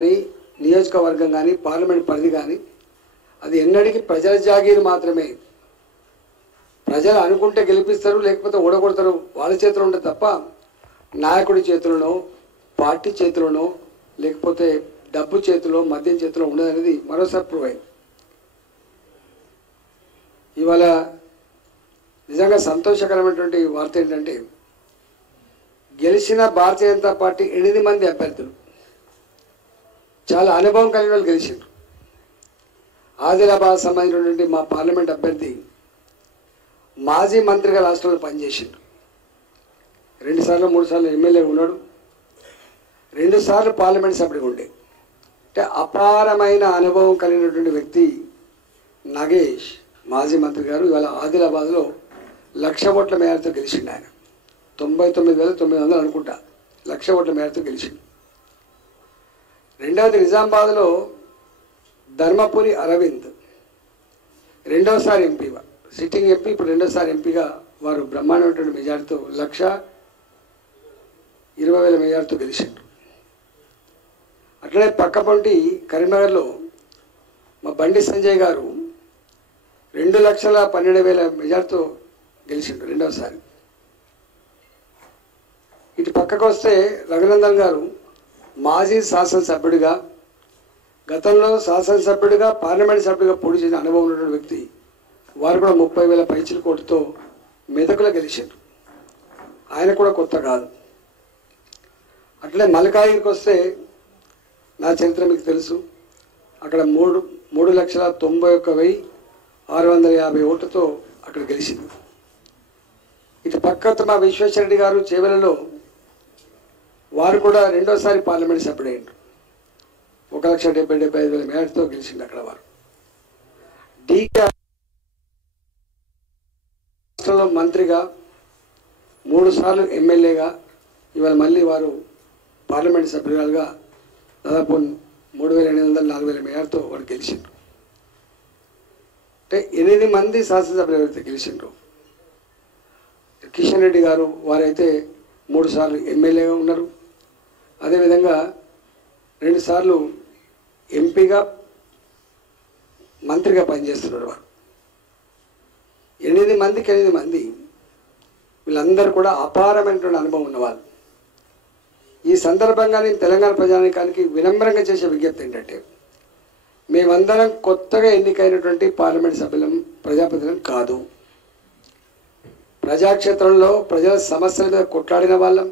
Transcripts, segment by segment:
నియోజకవర్గం కానీ పార్లమెంట్ పరిధి కానీ అది ఎన్నటికీ ప్రజల జాగీరు మాత్రమే. ప్రజలు అనుకుంటే గెలిపిస్తారు, లేకపోతే ఓడగొడతారు, వాళ్ళ చేతిలో ఉంటుంది తప్ప నాయకుడి చేతులను, పార్టీ చేతులను, లేకపోతే డబ్బు చేతిలో, మద్యం చేతిలో ఉండదనేది మరోసారి ప్రూవ్ అయింది. ఇవాళ నిజంగా సంతోషకరమైనటువంటి వార్త ఏంటంటే గెలిచిన భారతీయ జనతా పార్టీ 8 మంది అభ్యర్థులు చాలా అనుభవం కలిగిన వాళ్ళు గెలిచారు. ఆదిలాబాద్ సంబంధించినటువంటి మా పార్లమెంట్ అభ్యర్థి మాజీ మంత్రిగా రాష్ట్రంలో పనిచేసిండు. 2 సార్లు 3 సార్లు ఎమ్మెల్యే ఉన్నాడు, 2 సార్లు పార్లమెంట్ సభ్యుడిగా ఉండే. అంటే అపారమైన అనుభవం కలిగినటువంటి వ్యక్తి నాగేష్ మాజీ మంత్రి గారు ఇవాళ ఆదిలాబాద్లో 1,00,000 ఓట్ల మేరతో గెలిచిండు. ఆయన 99,900 అనుకుంటా 1,00,000 ఓట్ల మేరతో గెలిచిండు. రెండవది నిజామాబాద్లో ధర్మపురి అరవింద్ రెండోసారి ఎంపీ, సిట్టింగ్ ఎంపీ, ఇప్పుడు రెండోసారి ఎంపీగా వారు బ్రహ్మాండమైనటువంటి మెజార్టీతో 1,20,000 మెజార్టీతో గెలిచిండ్రు. అట్లనే పక్కపొంటి కరీంనగర్లో మా బండి సంజయ్ గారు 2,12,000 మెజార్టీతో గెలిచిండ్రు రెండోసారి. ఇటు పక్కకు వస్తే రఘునందన్ గారు మాజీ శాసనసభ్యుడిగా, గతంలో శాసనసభ్యుడిగా, పార్లమెంట్ సభ్యుడిగా పోటీ చేసిన అనుభవం ఉన్నటువంటి వ్యక్తి. వారు కూడా 30,000 పైచిల కోటుతో మెదకులో గెలిచారు. ఆయన కూడా కొత్త కాదు. అట్లే మల్కాయికి వస్తే నా చరిత్ర మీకు తెలుసు. అక్కడ 3,91,650 ఓట్లతో అక్కడ గెలిచింది. ఇటు పక్క మా విశ్వేశ్వరరెడ్డి గారు చేవెలలో వారు కూడా రెండోసారి పార్లమెంట్ సభ్యుడయ్యారు. 1,75,000 మేరతో గెలిచింది అక్కడ వారు. డీకే రాష్ట్రంలో మంత్రిగా 3 సార్లు ఎమ్మెల్యేగా ఇవాళ మళ్ళీ వారు పార్లమెంట్ సభ్యురాలుగా దాదాపు 3,800 4,000 మేరతో వారు గెలిచిండ్రు. అంటే 8 మంది శాసనసభ్యులు ఎవరైతే గెలిచిండ్రు, కిషన్ రెడ్డి గారు వారైతే 3 సార్లు ఎమ్మెల్యేగా ఉన్నారు. అదేవిధంగా 2 సార్లు ఎంపీగా, మంత్రిగా పనిచేస్తున్నారు వారు. 8 మందికి 8 మంది వీళ్ళందరూ కూడా అపారమైనటువంటి అనుభవం ఉన్నవాళ్ళు. ఈ సందర్భంగా నేను తెలంగాణ ప్రజానీకానికి వినమ్రంగా చేసే విజ్ఞప్తి ఏంటంటే మేమందరం కొత్తగా ఎన్నికైనటువంటి పార్లమెంట్ సభ్యులం, ప్రజాప్రతినిధులం కాదు. ప్రజాక్షేత్రంలో ప్రజల సమస్యల మీద కొట్లాడిన వాళ్ళం,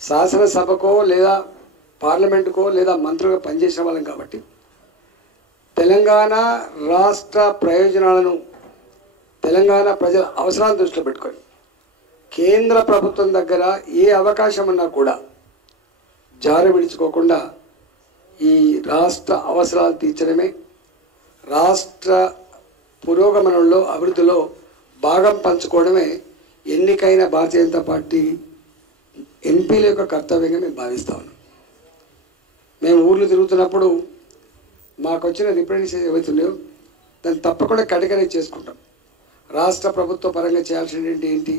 శాసనసభకో లేదా పార్లమెంటుకో లేదా మంత్రులుగా పనిచేసిన వాళ్ళం. కాబట్టి తెలంగాణ రాష్ట్ర ప్రయోజనాలను, తెలంగాణ ప్రజల అవసరాలను దృష్టిలో పెట్టుకొని కేంద్ర ప్రభుత్వం దగ్గర ఏ అవకాశం ఉన్నా కూడా జారు విడుచుకోకుండా ఈ రాష్ట్ర అవసరాలు తీర్చడమే, రాష్ట్ర పురోగమనంలో, అభివృద్ధిలో భాగం పంచుకోవడమే ఎన్నికైన భారతీయ జనతా పార్టీ ఎంపీల యొక్క కర్తవ్యంగా మేము భావిస్తా ఉన్నాం. మేము ఊర్లు తిరుగుతున్నప్పుడు మాకు వచ్చిన రిప్రజెంటేషన్ ఏవైతున్నాయో దాన్ని తప్పకుండా కడికనే చేసుకుంటాం. రాష్ట్ర ప్రభుత్వ పరంగా చేయాల్సినటువంటి ఏంటి,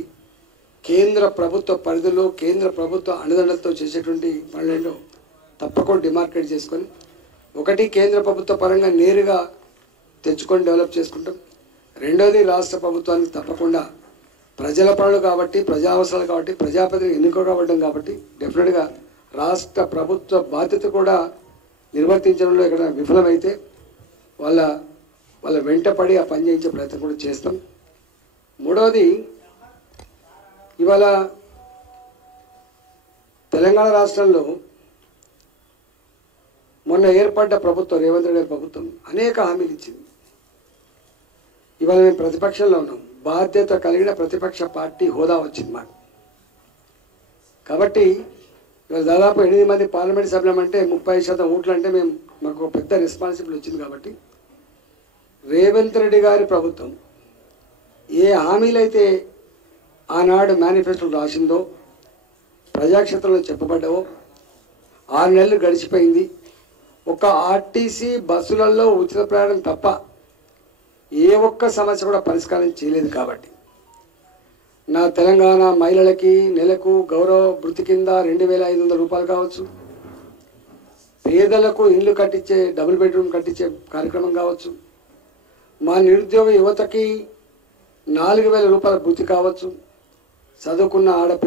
కేంద్ర ప్రభుత్వ పరిధిలో కేంద్ర ప్రభుత్వ అండదండలతో చేసేటువంటి పనులను తప్పకుండా డిమార్కేట్ చేసుకొని, ఒకటి కేంద్ర ప్రభుత్వ పరంగా నేరుగా తెచ్చుకొని డెవలప్ చేసుకుంటాం. రెండోది రాష్ట్ర ప్రభుత్వానికి తప్పకుండా ప్రజల పనులు కాబట్టి, ప్రజా అవసరాలు కాబట్టి, ప్రజాప్రతినిధులు ఎన్నుకోబడ్డం కాబట్టి డెఫినెట్గా రాష్ట్ర ప్రభుత్వ బాధ్యత కూడా నిర్వర్తించడంలో ఎక్కడ విఫలమైతే వాళ్ళ వెంటపడి ఆ పని చేయించే ప్రయత్నం కూడా చేస్తాం. మూడవది, ఇవాళ తెలంగాణ రాష్ట్రంలో మొన్న ఏర్పడ్డ ప్రభుత్వం, రేవంత్ రెడ్డి ప్రభుత్వం అనేక హామీలు ఇచ్చింది. ఇవాళ మేము ప్రతిపక్షంలో ఉన్నాం, బాధ్యత కలిగిన ప్రతిపక్ష పార్టీ హోదా వచ్చింది మాకు. కాబట్టి ఇవాళ దాదాపు 8 మంది పార్లమెంట్ సభ్యులం అంటే 30% ఓట్లు అంటే మాకు పెద్ద రెస్పాన్సిబిలిటీ వచ్చింది. కాబట్టి రేవంత్ రెడ్డి గారి ప్రభుత్వం ఏ హామీలైతే ఆనాడు మేనిఫెస్టోలో రాసిందో, ప్రజాక్షేత్రంలో చెప్పబడ్డావో, 6 నెలలు గడిచిపోయింది. ఒక ఆర్టీసీ బస్సులలో ఉచిత ప్రయాణం తప్ప ఏ ఒక్క సమస్య కూడా పరిష్కారం చేయలేదు. కాబట్టి నా తెలంగాణ మహిళలకి నెలకు గౌరవ భృతి కింద 2,500 రూపాయలు కావచ్చు, పేదలకు ఇల్లు కట్టించే డబుల్ బెడ్రూమ్ కట్టించే కార్యక్రమం కావచ్చు, మా నిరుద్యోగ యువతకి 4,000 రూపాయల భృతి కావచ్చు, చదువుకున్న ఆడపిల్ల